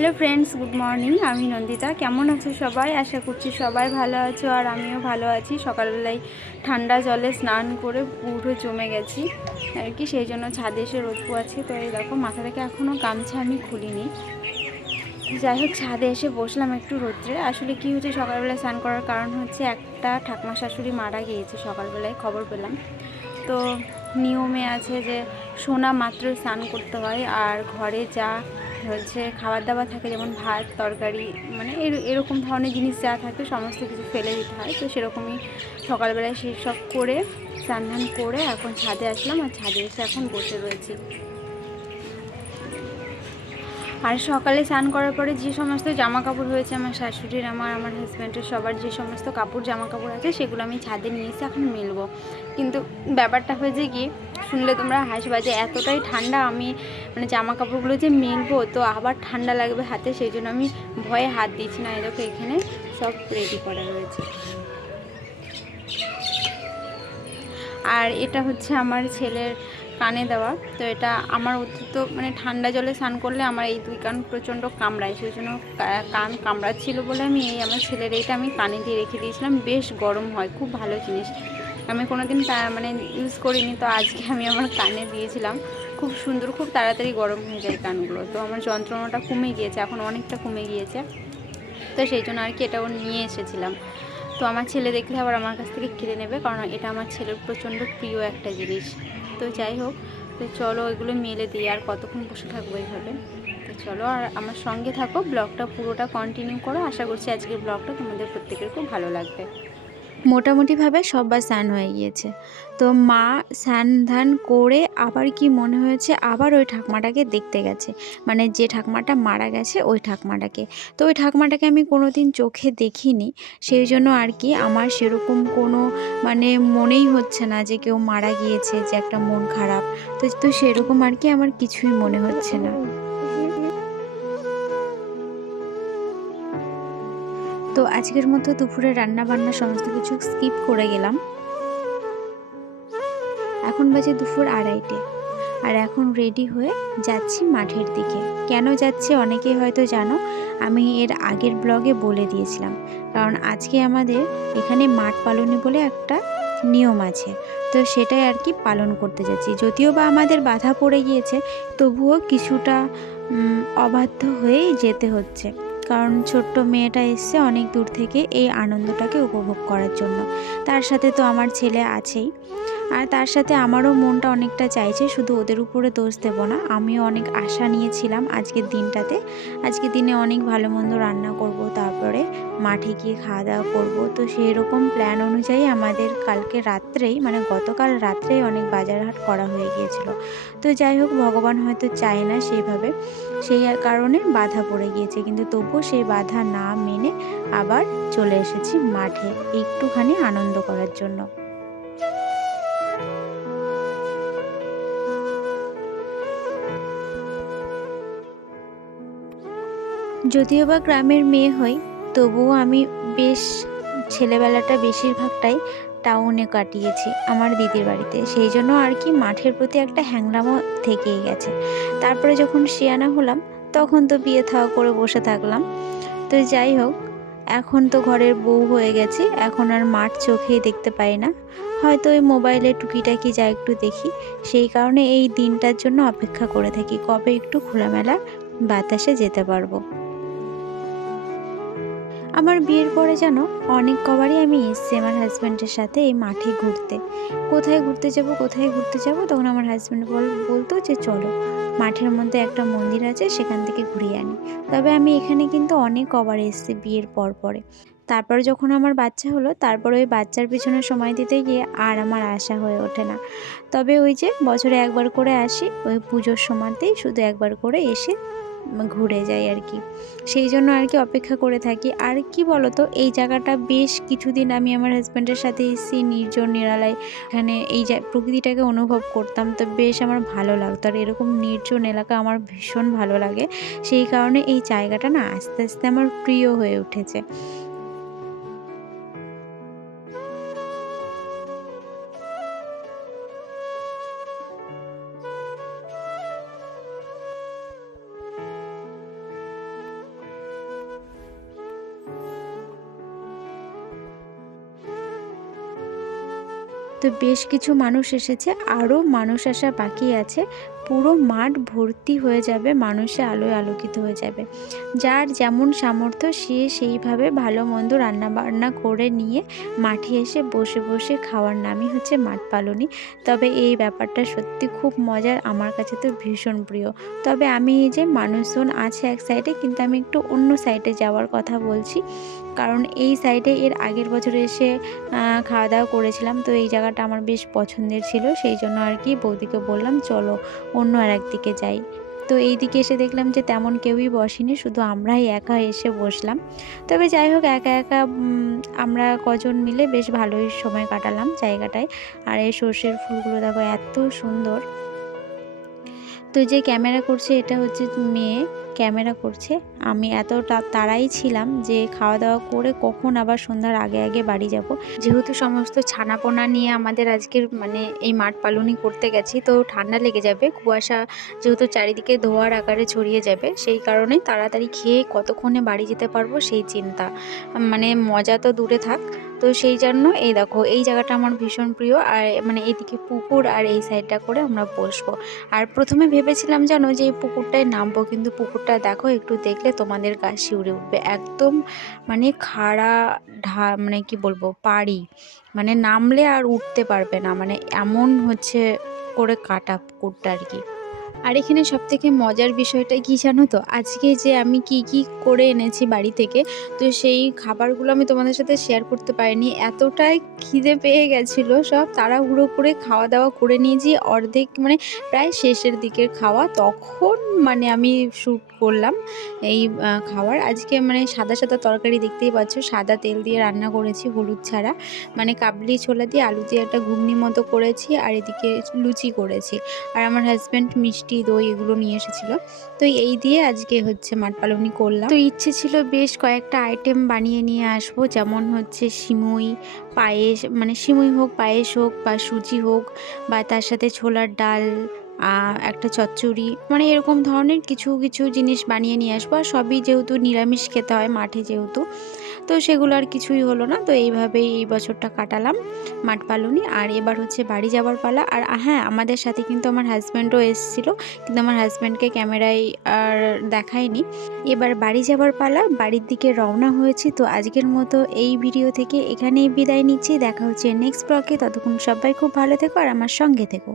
Hello friends good morning আমি নন্দিতা। কেমন আছো সবাই? আশা করছি সবাই ভালো আছো আর আমিও ভালো আছি। সকালবেলায় ঠান্ডা জলে স্নান করে পুরো জমে গেছি। আর কি, সেই জন্য ছাদে এসে রোদ পোয়াচ্ছি তো এই দেখো, মাথা থেকে এখনও গামছা আমি খুলিনি। যাই হোক, ছাদে এসে বসলাম একটু রোদ্রে। আসলে কি হচ্ছে সকালবেলায় স্নান করার কারণ হচ্ছে একটা ঠাকমা শাশুড়ি মারা গিয়েছে সকালবেলায়, খবর পেলাম। তো নিয়মে আছে যে সোনা মাত্র স্নান করতে হয়। আর ঘরে যা হচ্ছে খাবার দাবার থাকে, যেমন ভাত, তরকারি মানে এর- এরকম ধরনের জিনিস যা থাকে সমস্ত কিছু ফেলে দিতে হয়। তো সেরকমই সকালবেলায় সেই সব করে স্নান করে এখন ছাদে আসলাম আর ছাদে এসে এখন বসে রয়েছি। আর সকালে স্নান করার পরে যে সমস্ত জামা কাপড় হয়েছে আমার শাশুড়ির, আমার আমার হাজব্যান্ডের সবার যে সমস্ত কাপড় জামা কাপড় আছে, সেগুলো আমি ছাদে নিয়ে এসে এখন মিলবো। কিন্তু ব্যাপারটা হয়েছে কি, শুনলে তোমরা হাসবা যে এতটাই ঠান্ডা আমি মানে জামা কাপড়গুলো যে মেলবো, তো আবার ঠান্ডা লাগবে হাতে, সেই জন্য আমি ভয়ে হাত দিচ্ছি না। এরকম এখানে সব রেডি করা রয়েছে। আর এটা হচ্ছে আমার ছেলের কানে দেওয়া। তো এটা আমার অতিরিক্ত মানে ঠান্ডা জলে স্নান করলে আমার এই দুই কান প্রচণ্ড কামড়ায়। সেই জন্য কান কামড়াচ্ছিল বলে আমি এই আমার ছেলের এইটা আমি কানে দিয়ে রেখে দিয়েছিলাম। বেশ গরম হয়, খুব ভালো জিনিস। আমি কোনোদিন তা- মানে ইউজ করিনি, তো আজকে আমি আমার কানে দিয়েছিলাম। খুব সুন্দর, খুব তাড়াতাড়ি গরম হয়ে যায় কানগুলো। তো আমার যন্ত্রণাটা কমে গিয়েছে, এখন অনেকটা কমে গিয়েছে। তো সেই জন্য আর কি এটাও নিয়ে এসেছিলাম। তো আমার ছেলে দেখলে আবার আমার কাছ থেকে কিনে নেবে, কারণ এটা আমার ছেলের প্রচণ্ড প্রিয় একটা জিনিস। তো যাই হোক, তো চলো এগুলো মেলে দিই, আর কতক্ষণ বসে থাকব এইভাবে? তো চলো, আর আমার সঙ্গে থাকো, ব্লগটা পুরোটা কন্টিনিউ করো। আশা করছি আজকের ব্লগটা তোমাদের প্রত্যেকের খুব ভালো লাগবে। মোটামুটিভাবে সবার স্নান হয়ে গিয়েছে। তো মা স্নান ধান করে আবার কি মনে হয়েছে, আবার ওই ঠাকমাটাকে দেখতে গেছে। মানে যে ঠাকমাটা মারা গেছে, ওই ঠাকমাটাকে। তো ওই ঠাকমাটাকে আমি কোনো দিন চোখে দেখিনি। সেই জন্য আর কি আমার সেরকম কোনো মানে মনেই হচ্ছে না যে কেউ মারা গিয়েছে, যে একটা মন খারাপ। তো তো সেরকম আর কি আমার কিছুই মনে হচ্ছে না। তো আজকের মতো দুপুরে রান্না বান্না সমস্ত কিছু স্কিপ করে গেলাম। এখন বাজে দুপুর আড়াইটে। আর এখন রেডি হয়ে যাচ্ছি মাঠের দিকে। কেন যাচ্ছে অনেকেই হয়তো জানো, আমি এর আগের ব্লগে বলে দিয়েছিলাম। কারণ আজকে আমাদের এখানে মাঠ পালনে বলে একটা নিয়ম আছে। তো সেটাই আর কি পালন করতে যাচ্ছি। যদিও বা আমাদের বাধা পড়ে গিয়েছে, তবুও কিছুটা অবাধ্য হয়েই যেতে হচ্ছে। কারণ ছোট্ট মেয়েটা এসছে অনেক দূর থেকে এই আনন্দটাকে উপভোগ করার জন্য। তার সাথে তো আমার ছেলে আছেই। আর তার সাথে আমারও মনটা অনেকটা চাইছে, শুধু ওদের উপরে দোষ দেবো না। আমিও অনেক আশা নিয়েছিলাম আজকের দিনটাতে। আজকের দিনে অনেক ভালো মন্দ রান্না করব, তারপরে মাঠে গিয়ে খাওয়া দাওয়া করব। তো সেই রকম প্ল্যান অনুযায়ী আমাদের কালকে রাত্রেই মানে গতকাল রাত্রেই অনেক বাজার হাট করা হয়ে গিয়েছিল। তো যাই হোক, ভগবান হয়তো চায় না সেইভাবে। সেই কারণে বাধা পড়ে গিয়েছে। কিন্তু তবুও সেই বাধা না মেনে আবার চলে এসেছি মাঠে, একটুখানি আনন্দ করার জন্য। যদিও বা গ্রামের মেয়ে হই, তবুও আমি বেশ ছেলেবেলাটা বেশিরভাগটাই টাউনে কাটিয়েছি আমার দিদির বাড়িতে। সেই জন্য আর কি মাঠের প্রতি একটা হ্যাংলামও থেকেই গেছে। তারপরে যখন শিয়ানা হলাম, তখন তো বিয়ে থাওয়া করে বসে থাকলাম। তো যাই হোক, এখন তো ঘরের বউ হয়ে গেছি, এখন আর মাঠ চোখেই দেখতে পাই না। হয়তো ওই মোবাইলে টুকিটাকি যা একটু দেখি, সেই কারণে এই দিনটার জন্য অপেক্ষা করে থাকি, কবে একটু খোলামেলা বাতাসে যেতে পারব। আমার বিয়ের পরে যেন অনেক কবারই আমি এসছি আমার হাজব্যান্ডের সাথে এই মাঠে ঘুরতে। কোথায় ঘুরতে যাব, কোথায় ঘুরতে যাব, তখন আমার হাজব্যান্ড বল, বলতো যে চলো, মাঠের মধ্যে একটা মন্দির আছে, সেখান থেকে ঘুরিয়ে আনি। তবে আমি এখানে কিন্তু অনেক কবার এসেছি বিয়ের পর পরে। তারপরে যখন আমার বাচ্চা হলো, তারপরে ওই বাচ্চার পিছনে সময় দিতে গিয়ে আর আমার আশা হয়ে ওঠে না। তবে ওই যে বছরে একবার করে আসি, ওই পুজোর সময়তেই শুধু একবার করে এসে ঘুরে যাই আর কি। সেই জন্য আর কি অপেক্ষা করে থাকি। আর কি বলতো, এই জায়গাটা বেশ কিছুদিন আমি আমার হাজব্যান্ডের সাথে এসেছি, নির্জন নিরালায়। এখানে এই প্রকৃতিটাকে অনুভব করতাম তো বেশ আমার ভালো লাগতো। আর এরকম নির্জন এলাকা আমার ভীষণ ভালো লাগে। সেই কারণে এই জায়গাটা না আস্তে আস্তে আমার প্রিয় হয়ে উঠেছে। তো বেশ কিছু মানুষ এসেছে আরও মানুষ আসা বাকি আছে। পুরো মাঠ ভর্তি হয়ে যাবে মানুষে আলোয় আলোকিত হয়ে যাবে। যার যেমন সামর্থ্য, সে সেইভাবে ভালো মন্দ রান্না বান্না করে নিয়ে মাঠে এসে বসে বসে খাওয়ার নামই হচ্ছে মাঠ পালনি তবে এই ব্যাপারটা সত্যি খুব মজার, আমার কাছে তো ভীষণ প্রিয়। তবে আমি এই যে মানুষজন আছে এক সাইডে কিন্তু আমি একটু অন্য সাইডে যাওয়ার কথা বলছি। কারণ এই সাইডে এর আগের বছরে এসে খাওয়া দাওয়া করেছিলাম। তো এই জায়গাটা আমার বেশ পছন্দের ছিল। সেই জন্য আর কি বৌদিকে বললাম, চলো অন্য আর দিকে যাই। তো এই দিকে এসে দেখলাম যে তেমন কেউই বসেনি, শুধু আমরাই একা এসে বসলাম। তবে যাই হোক, একা একা আমরা কজন মিলে বেশ ভালোই সময় কাটালাম জায়গাটায়। আর এই সর্ষের ফুলগুলো দেখো এত সুন্দর। তো যে ক্যামেরা করছে এটা হচ্ছে মেয়ে। ক্যামেরা করছে। আমি এতটা তাড়াই ছিলাম যে খাওয়া দাওয়া করে কখন আবার সন্ধ্যার আগে আগে বাড়ি যাব। যেহেতু সমস্ত ছানাপোনা নিয়ে আমাদের আজকের মানে এই মাঠ পালনই করতে গেছি, তো ঠান্ডা লেগে যাবে। কুয়াশা যেহেতু চারিদিকে ধোয়ার আকারে ছড়িয়ে যাবে, সেই কারণে তাড়াতাড়ি খেয়ে কতক্ষণে বাড়ি যেতে পারব সেই চিন্তা। মানে মজা তো দূরে থাক। তো সেই জন্য এই দেখো, এই জায়গাটা আমার ভীষণ প্রিয়। আর মানে এইদিকে পুকুর আর এই সাইডটা করে আমরা বসবো। আর প্রথমে ভেবেছিলাম জানো যে এই পুকুরটায় নামবো, কিন্তু পুকুরটা দেখো, একটু দেখলে তোমাদের গা শিউরে উঠবে। একদম মানে খাড়া ঢা মানে কি বলব, পাড়ি। মানে নামলে আর উঠতে পারবে না। মানে এমন হচ্ছে করে কাটা পুকুরটা আর কি। আর এখানে সব থেকে মজার বিষয়টা কি জানো তো? আজকে যে আমি কি কি করে এনেছি বাড়ি থেকে, তো সেই খাবারগুলো আমি তোমাদের সাথে শেয়ার করতে পারিনি। এতটাই খিদে পেয়ে গেছিল, সব তাড়াহুড়ো করে খাওয়া দাওয়া করে নিয়েছি। অর্ধেক মানে প্রায় শেষের দিকের খাওয়া। তখন মানে আমি শ্যুট করলাম এই খাবার। আজকে মানে সাদা সাদা তরকারি দেখতেই পাচ্ছ। সাদা তেল দিয়ে রান্না করেছি, হলুদ ছাড়া। মানে কাবলি ছোলা দিয়ে আলু দিয়ে একটা ঘুগনি মতো করেছি আর এদিকে লুচি করেছি। আর আমার হাজব্যান্ড মিষ্টি দই এগুলো নিয়ে এসেছিল। তো এই দিয়ে আজকে হচ্ছে মাঠ পালনি করলাম। তো ইচ্ছে ছিল বেশ কয়েকটা আইটেম বানিয়ে নিয়ে আসব, যেমন হচ্ছে সিমুই, পায়েস মানে সিমুই হোক, পায়েস হোক বা সুজি হোক বা তার সাথে ছোলার ডাল একটা চচ্চড়ি মানে এরকম ধরনের কিছু কিছু জিনিস বানিয়ে নিয়ে আসব। আর সবই যেহেতু নিরামিষ খেতে হয় মাঠে যেহেতু তো সেগুলো আর কিছুই হলো না। তো এইভাবেই এই বছরটা কাটালাম মাঠ পালনি। আর এবার হচ্ছে বাড়ি যাওয়ার পালা। আর হ্যাঁ আমাদের সাথে কিন্তু আমার হাজব্যান্ডও এসেছিল। কিন্তু আমার হাজব্যান্ডকে ক্যামেরায় আর দেখায়নি। এবার বাড়ি যাওয়ার পালা, বাড়ির দিকে রওনা হয়েছি। তো আজকের মতো এই ভিডিও থেকে এখানেই বিদায় নিচ্ছি। দেখা হচ্ছে নেক্সট ব্লগে ততক্ষণ সবাই খুব ভালো থেকো আর আমার সঙ্গে থেকো।